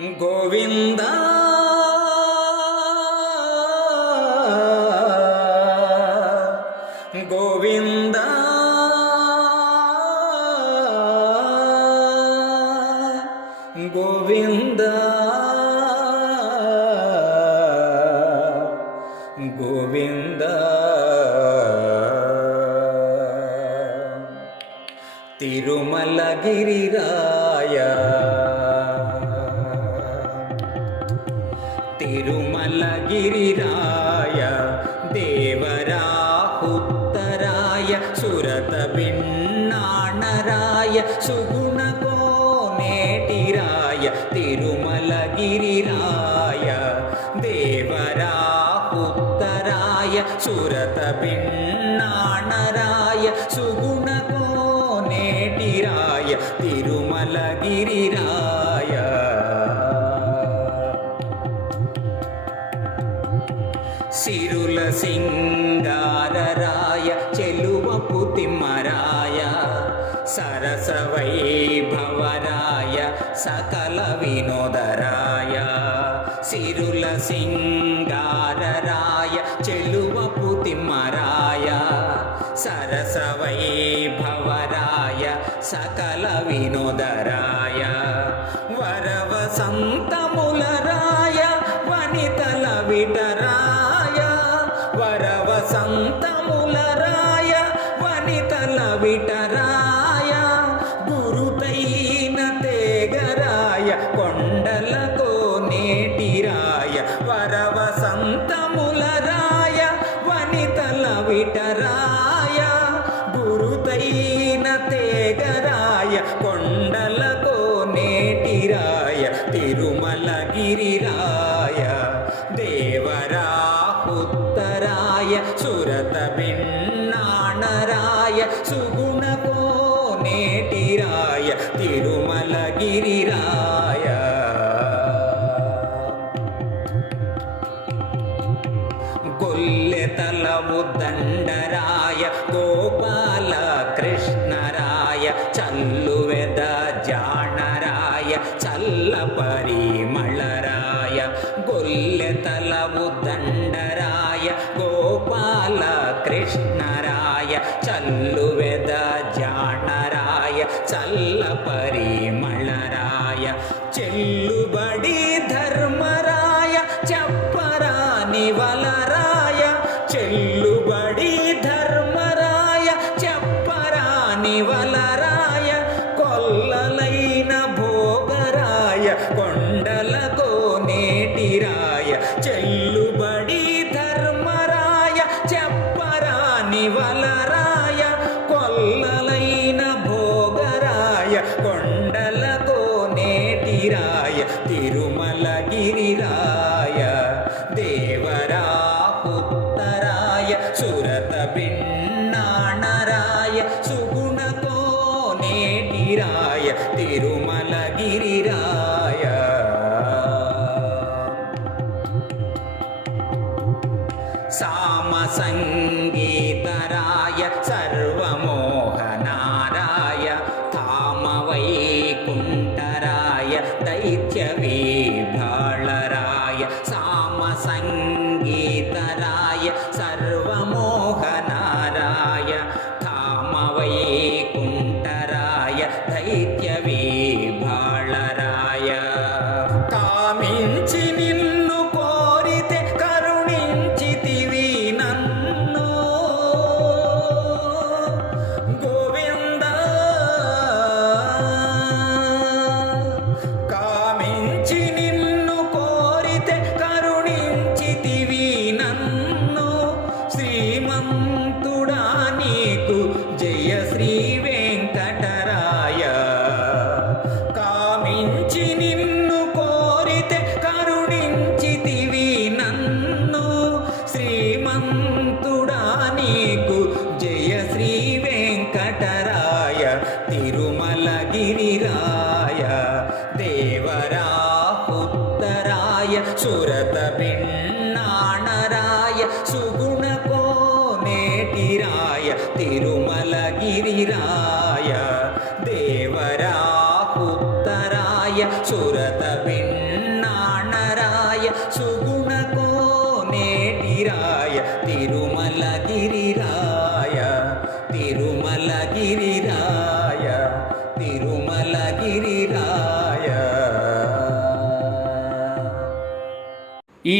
ഗോവിന്ദ. ഗോവിന്ദ. ഗോവിന്ദ. ഗോവിന്ദ. തിരുമലഗിരിരായ తిరుమలగిరిరాయ దేవరా ఉత్తరాయ సురత భిన్నాణరాయ సుగుణ కోనేటిరాయ తిరుమలగిరిరాయ దేవరా ఉత్తరాయ సురత భిన్నాణరాయ సుగుణ కో సిరుల సింగారరాయ చెలువపు తిమ్మరాయ సరస వైభవరాయ సకల వినోదరాయ. సిరుల సింగారరాయ చెలువపు తిమ్మరాయ సరస వైభవరాయ సకల వినోదరాయ. గురుతైన తేగరాయ కొండలతో నేటిరాయ తిరుమల తిరుమలగిరిరాయ. దేవరాహుత్తరాయ సురత భిన్నాణరాయ సుగుణకో చల్లువెద జాణరాయ చల్ల పరిమళరాయ గొల్లె తలవు దండరాయ గోపాల కృష్ణరాయ చల్లువెద జాణరాయ చల్ల పరిమళరాయ చెల్లుబడి తిరుమలగిరిరాయ దేవరాహుత్తరాయ సురత భిన్నాణరాయ సుగుణతో నేటిరాయ తిరుమలగిరిరాయ. సామ సంగీతరాయ दैत्यवी సుగుణ కోనేటిరాయ తిరుమలగిరిరాయ దేవరా ఉత్తరాయ సురత పిన్నాణరాయ సుగుణ కోనేటిరాయ తిరుమలగిరిరాయ తిరుమలగిరి